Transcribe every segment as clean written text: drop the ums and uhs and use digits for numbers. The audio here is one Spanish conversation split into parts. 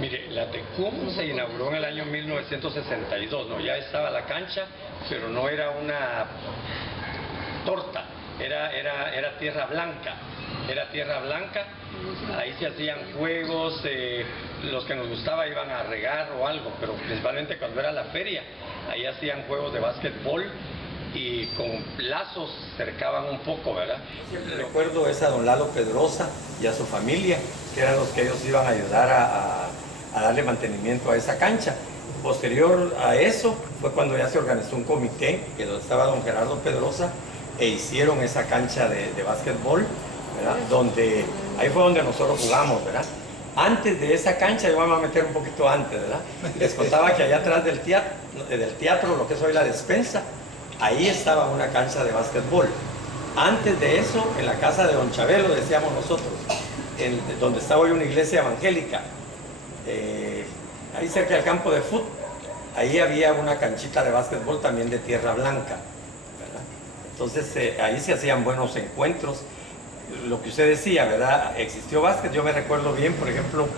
Mire, la Tecum se inauguró en el año 1962, ¿no? Ya estaba la cancha, pero no era una torta, era tierra blanca. Era tierra blanca, ahí se hacían juegos, los que nos gustaba iban a regar o algo, pero principalmente cuando era la feria, ahí hacían juegos de básquetbol y con lazos cercaban un poco, ¿verdad? Siempre recuerdo es a don Lalo Pedrosa y a su familia, que eran los que ellos iban a ayudar a darle mantenimiento a esa cancha. Posterior a eso fue cuando ya se organizó un comité, que donde estaba don Gerardo Pedrosa, e hicieron esa cancha de básquetbol, ¿verdad? Donde, ahí fue donde nosotros jugamos, ¿verdad? Antes de esa cancha, yo me voy a meter un poquito antes, ¿verdad? Les contaba que allá atrás del teatro, lo que es hoy la despensa, ahí estaba una cancha de básquetbol. Antes de eso, en la casa de don Chabelo, decíamos nosotros, donde estaba hoy una iglesia evangélica, ahí cerca del campo de fútbol, ahí había una canchita de básquetbol también de tierra blanca, ¿verdad? Entonces ahí se hacían buenos encuentros. Lo que usted decía, ¿verdad? Existió básquet, yo me recuerdo bien, por ejemplo,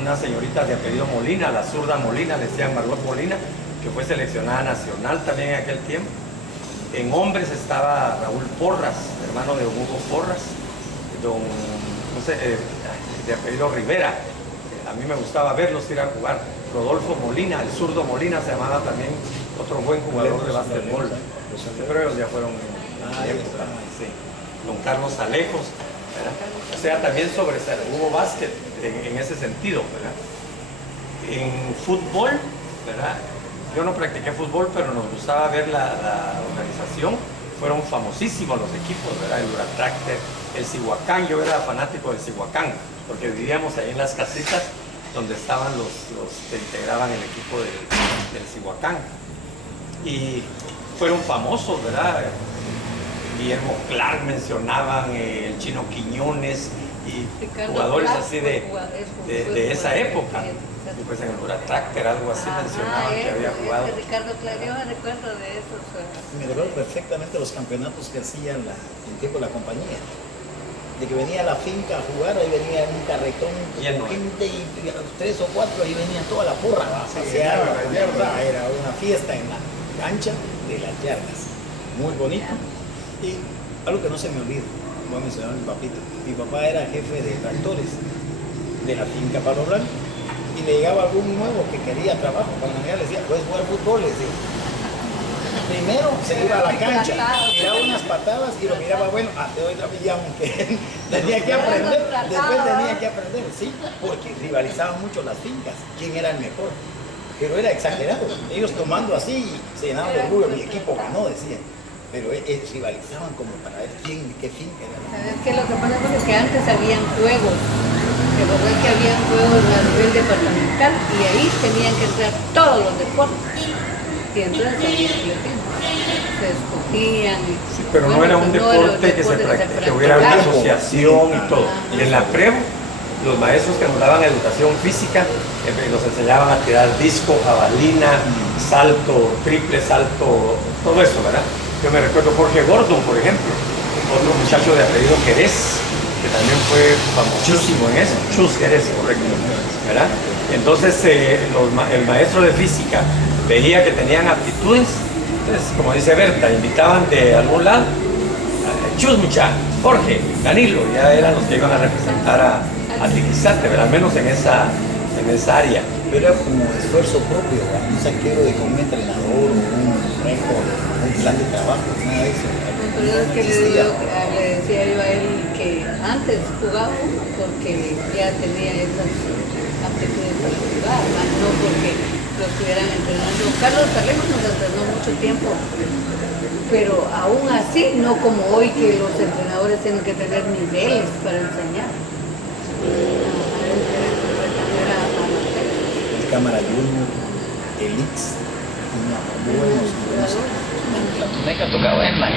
una señorita de apellido Molina, la zurda Molina, le decían Margot Molina, que fue seleccionada nacional también en aquel tiempo. En hombres estaba Raúl Porras, hermano de Hugo Porras, no sé, de apellido Rivera. A mí me gustaba verlos ir a jugar. Rodolfo Molina, el zurdo Molina se llamaba también, otro buen jugador de básquetbol. Pero ellos ya fueron en época, sí. Don Carlos Alejos, ¿verdad? O sea, también hubo básquet en ese sentido, ¿verdad? En fútbol, ¿verdad? Yo no practiqué fútbol, pero nos gustaba ver la organización. Fueron famosísimos los equipos, ¿verdad? El Uratracter, el Cihuacán. Yo era fanático del Cihuacán, porque vivíamos ahí en las casitas donde estaban los que integraban el equipo del Cihuacán. Y fueron famosos, ¿verdad? Guillermo Clark mencionaban, el Chino Quiñones y Ricardo jugadores Clark, así de esa época. Y pues en el Uratracter algo así mencionaban que había jugado. Ricardo Clark, yo me recuerdo de eso. Me recuerdo perfectamente los campeonatos que hacían en tiempo de la compañía. De que venía a la finca a jugar, ahí venía un carretón con gente y 3 o 4, ahí venían toda la porra a pasear. Era una fiesta en la cancha de las yardas. Muy bonito. Y algo que no se me olvida, voy a mencionar a mi papito. Mi papá era jefe de tractores de la finca Palo Blanco y le llegaba algún nuevo que quería trabajo. Cuando me le decía, puedes jugar fútbol, le decía. Primero se iba a la cancha, tiraba unas patadas y lo miraba, bueno, te doy otra pillada, aunque tenía que aprender, después tenía que aprender, sí, porque rivalizaban mucho las fincas, quién era el mejor. Pero era exagerado, ellos tomando así se llenaban de orgullo, mi equipo ganó, decían. Pero rivalizaban como para ver qué finca era. ¿Sabes qué? Lo que pasa es que antes habían juegos, que habían juegos a nivel departamental y ahí tenían que entrar todos los deportes. Y entonces había atletismo, se escogían. Sí, pero bueno, no era un deporte que hubiera una asociación y todo. Y en la Prevo, los maestros que nos daban educación física nos enseñaban a tirar disco, jabalina, salto, triple salto, todo eso, ¿verdad? Yo me recuerdo Jorge Gordon, por ejemplo, otro muchacho de apellido Jerez, que también fue famosísimo en eso, Chus Jerez, correcto, ¿verdad? Entonces el maestro de física veía que tenían aptitudes, entonces, como dice Berta, invitaban de algún lado, Chus mucha, Jorge, Danilo, ya eran los que iban a representar a Tiquizate, al menos en esa área. Pero era como esfuerzo propio, ¿verdad? Un saqueo de con un entrenador, un récord, un plan de trabajo, nada de eso. Pero es que le decía yo a él que antes jugaba porque ya tenía esas aptitudes para jugar, no porque lo estuvieran entrenando. Carlos Alejo nos entrenó mucho tiempo, pero aún así no como hoy que los entrenadores tienen que tener niveles para enseñar. Cámara Junior, Elix, la tumeca tocaba en la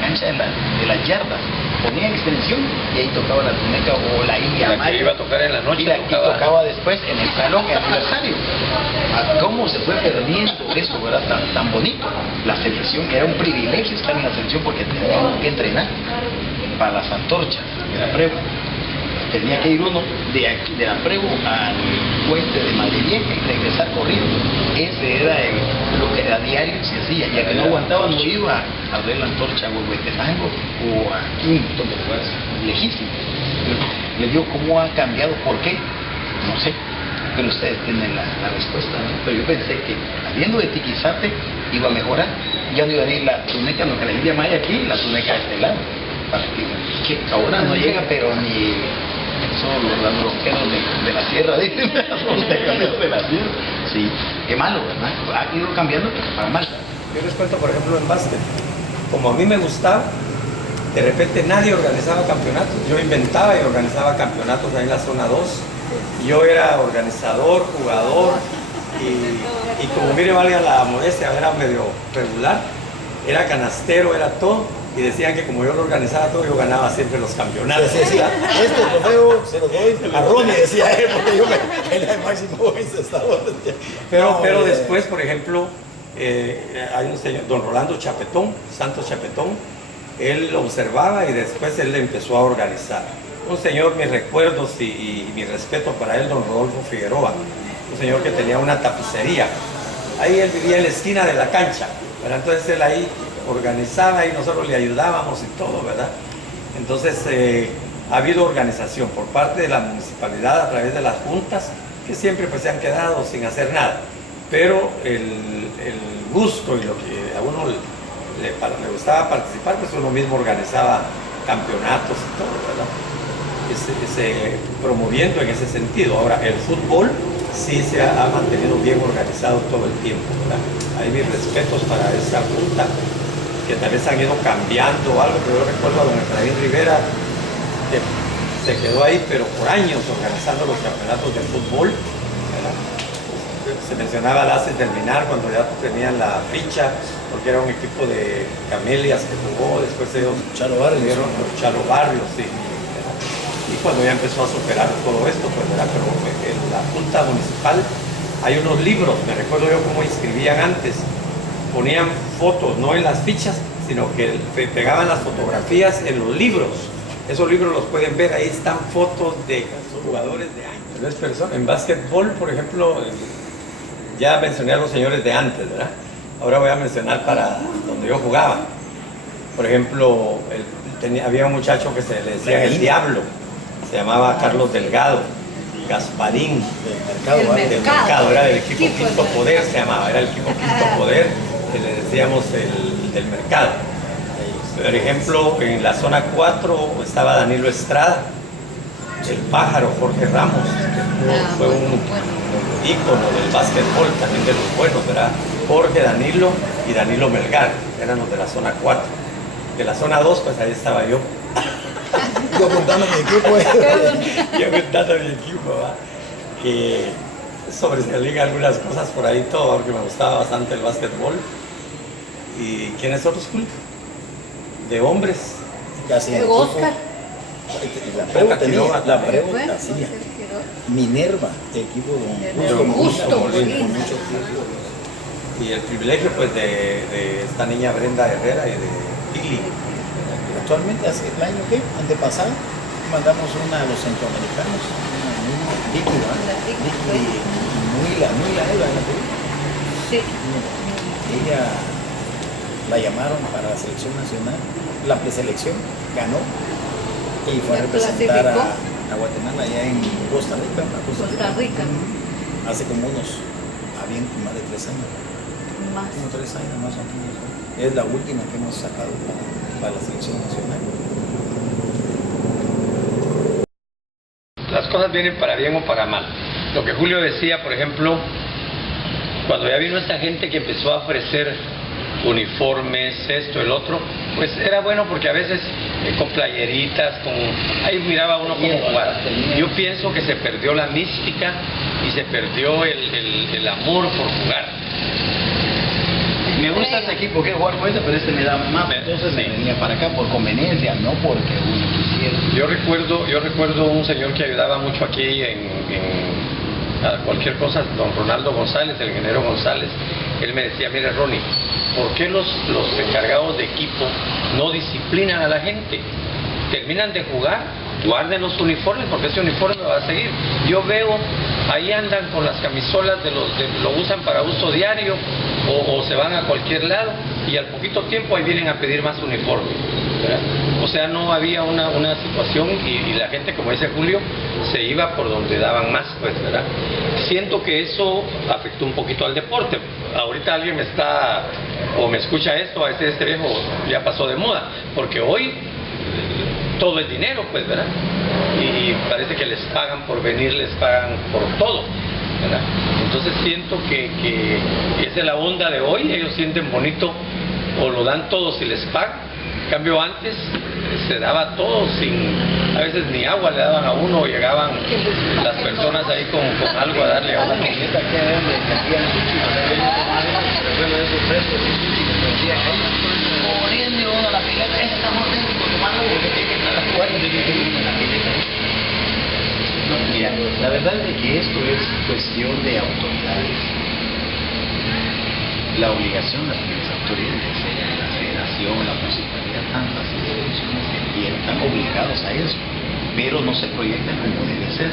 cancha de las yardas. Ponía extensión y ahí tocaba la tumeca o la India Mario. Que iba a tocar en la noche. Y tocaba después en el salón, en el aniversario. ¿Cómo se fue perdiendo eso, verdad? Tan bonito. La selección era un privilegio estar en la selección porque teníamos que entrenar para las antorchas de la prueba. tenía que ir uno de aquí, de Abreu al puente de Madrevieja y regresar corriendo. Ese era lo que a diario se hacía, ya que no aguantaba, no iba a ver la antorcha a Huehuetenango o a Quinto, lejísimo. Le digo, ¿cómo ha cambiado? ¿Por qué? No sé, pero ustedes tienen la respuesta, ¿no? Pero yo pensé que, habiendo de Tiquizate, iba a mejorar. Ya no iba a ir la tuneca, lo que le llama aquí, la tuneca de este lado. Que ahora no llega, pero ni son los rosqueros de la sierra, dicen, los rosqueros de la sierra. Sí, qué malo, ¿verdad? Ha ido cambiando, pero para mal. Yo les cuento, por ejemplo, en básquet, como a mí me gustaba, de repente nadie organizaba campeonatos. Yo inventaba y organizaba campeonatos ahí en la zona 2. Yo era organizador, jugador, y como mire, valga la modestia, era medio regular, era canastero, era todo. Y decían que como yo lo organizaba todo, yo ganaba siempre los campeonatos. Sí, decía, este trofeo se lo doy a Ronnie, decía él, porque yo era el máximo encestador. Pero después, por ejemplo, hay un señor, don Rolando Chapetón, Santos Chapetón, él lo observaba y después él empezó a organizar. Un señor, mis recuerdos y mi respeto para él, don Rodolfo Figueroa, un señor que tenía una tapicería. Ahí él vivía en la esquina de la cancha, ¿verdad? Entonces él ahí organizaba y nosotros le ayudábamos y todo, ¿verdad? Entonces ha habido organización por parte de la municipalidad a través de las juntas, que siempre pues se han quedado sin hacer nada, pero el gusto y lo que a uno le gustaba participar, pues uno mismo organizaba campeonatos y todo, ¿verdad? Promoviendo en ese sentido. Ahora, el fútbol sí se ha mantenido bien organizado todo el tiempo, ¿verdad? Hay mis respetos para esa junta, que tal vez han ido cambiando algo, pero yo recuerdo a don Efraín Rivera, que se quedó ahí, pero por años organizando los campeonatos de fútbol, ¿verdad? Se mencionaba el Aces del Minar cuando ya tenían la ficha, porque era un equipo de Camelias que jugó, después ellos Chalo Barrios, Chalo Barrios, sí, ¿verdad? Y cuando ya empezó a superar todo esto, pues, ¿verdad? Pero en la Junta Municipal hay unos libros, me recuerdo yo cómo inscribían antes, ponían fotos, no en las fichas, sino que pegaban las fotografías en los libros. Esos libros los pueden ver, ahí están fotos de jugadores de años. En básquetbol, por ejemplo, ya mencioné a los señores de antes, ¿verdad? Ahora voy a mencionar para donde yo jugaba. Por ejemplo, había un muchacho que se le decía el Diablo, se llamaba Carlos Delgado, Gasparín, del mercado, era del equipo Quinto Poder, se llamaba, era el equipo Quinto Poder, que le decíamos del mercado. Por ejemplo, en la zona 4 estaba Danilo Estrada, el Pájaro, Jorge Ramos, que fue un ícono del básquetbol, también de los buenos, ¿verdad? Jorge, Danilo y Danilo Melgar, eran los de la zona 4. De la zona 2, pues ahí estaba yo. Yo apuntando a mi equipo. Yo apuntando a mi equipo, ¿verdad? Que sobresalían algunas cosas por ahí, todo, porque me gustaba bastante el básquetbol. ¿Y quiénes otros, Julio? De hombres. Casi Oscar. La Preu hacía. Minerva, el equipo de Justo Molina. Y el privilegio pues de esta niña Brenda Herrera y de Pili. Actualmente, hace el año que antepasado, mandamos una a los centroamericanos, una Vicky, muy la Eva, ¿la tuve? Sí. Ella la llamaron para la selección nacional, la preselección, ganó y fue a representar a Guatemala allá en Costa Rica. Costa Rica. Hace como unos, habían más de 3 años. Más. Como 3 años más o menos. Es la última que hemos sacado para la selección nacional. Las cosas vienen para bien o para mal. Lo que Julio decía, por ejemplo, cuando ya vino esta gente que empezó a ofrecer uniformes, esto, el otro, pues era bueno porque a veces con playeritas, ahí miraba uno cómo jugar. Yo pienso que se perdió la mística y se perdió el amor por jugar. Me gusta este equipo, quiero jugar con este, pero este me da más, entonces me venía para acá por conveniencia, no porque uno quisiera. Yo recuerdo un señor que ayudaba mucho aquí a cualquier cosa, don Ronaldo González, el ingeniero González. Él me decía, mire Ronnie, ¿por qué los encargados de equipo no disciplinan a la gente? Terminan de jugar guarden los uniformes, porque ese uniforme va a seguir. Yo veo, ahí andan con las camisolas, lo usan para uso diario, o se van a cualquier lado, y al poquito tiempo ahí vienen a pedir más uniformes, ¿verdad? O sea, no había una situación, y la gente, como dice Julio, se iba por donde daban más, pues, ¿verdad? Siento que eso afectó un poquito al deporte. Ahorita alguien me está, o me escucha esto, a veces este viejo ya pasó de moda, porque hoy todo es dinero, pues, ¿verdad? Y parece que les pagan por venir, les pagan por todo, ¿verdad? Entonces siento que esa es la onda de hoy. Ellos sienten bonito, o lo dan todo si les pagan. En cambio, antes se daba todo sin, a veces ni agua le daban a uno, o llegaban las personas ahí con algo a darle a uno. Mira, la verdad es que esto es cuestión de autoridades. La obligación de las autoridades, la federación, la municipalidad, tantas instituciones que están obligados a eso, pero no se proyectan como debe ser.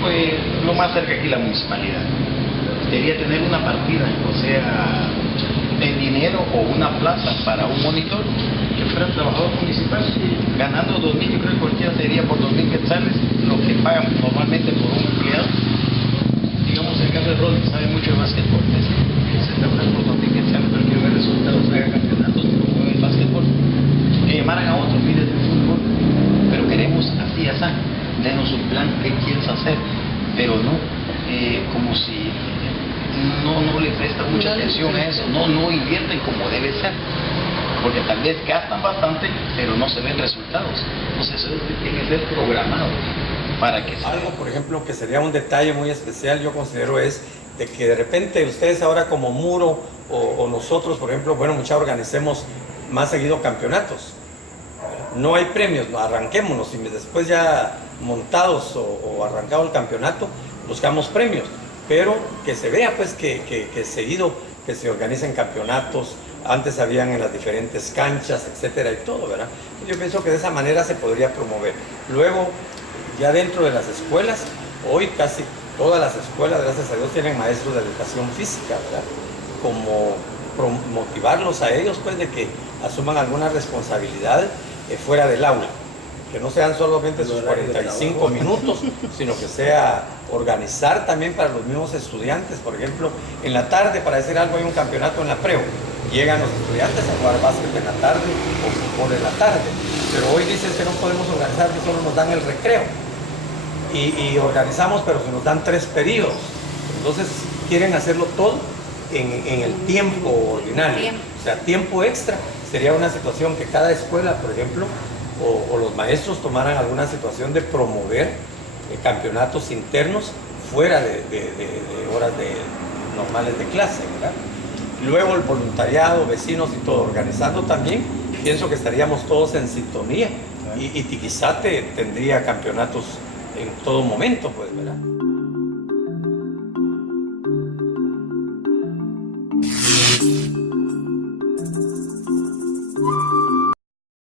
Pues lo más cerca aquí la municipalidad debería tener una partida, o sea, en dinero o una plaza para un monitor que fuera trabajador municipal, ganando 2.000, yo creo que cualquiera sería por 2.000 quetzales lo que pagan normalmente por un empleado. Digamos, el caso de Rol, que sabe mucho de básquetbol, se trabaja por 2.000 quetzales, pero quiero ver resultados, haga campeonatos en el básquetbol, que llamaran a otros líderes de fútbol, pero queremos así, así, denos un plan, ¿qué quieres hacer? Pero no, como si no le presta mucha atención a eso, no invierten como debe ser, porque tal vez gastan bastante, pero no se ven resultados. Entonces eso tiene que ser programado para que algo, por ejemplo, que sería un detalle muy especial, yo considero, es de que de repente ustedes ahora como Muro o nosotros, por ejemplo, bueno, muchachos, organicemos más seguido campeonatos. No hay premios, arranquémonos, y después ya montados o arrancado el campeonato, buscamos premios, pero que se vea pues que seguido que se organicen campeonatos. Antes habían en las diferentes canchas, etcétera, y todo, ¿verdad? Yo pienso que de esa manera se podría promover. Luego, ya dentro de las escuelas, hoy casi todas las escuelas, gracias a Dios, tienen maestros de educación física, ¿verdad? Como motivarlos a ellos, pues, de que asuman alguna responsabilidad fuera del aula. Que no sean solamente sus 45 minutos, sino que sea organizar también para los mismos estudiantes. Por ejemplo, en la tarde, para decir algo, hay un campeonato en la Preo. Llegan los estudiantes a jugar básquet en la tarde o fútbol en la tarde. Pero hoy dicen que no podemos organizar, que solo nos dan el recreo. Y organizamos, pero se nos dan 3 periodos. Entonces quieren hacerlo todo en el tiempo ordinario. O sea, tiempo extra sería una situación que cada escuela, por ejemplo, o los maestros tomaran alguna situación de promover campeonatos internos fuera de horas normales de clase, ¿verdad? Luego el voluntariado, vecinos y todo, organizando también, pienso que estaríamos todos en sintonía, y Tiquizate tendría campeonatos en todo momento, pues, ¿verdad?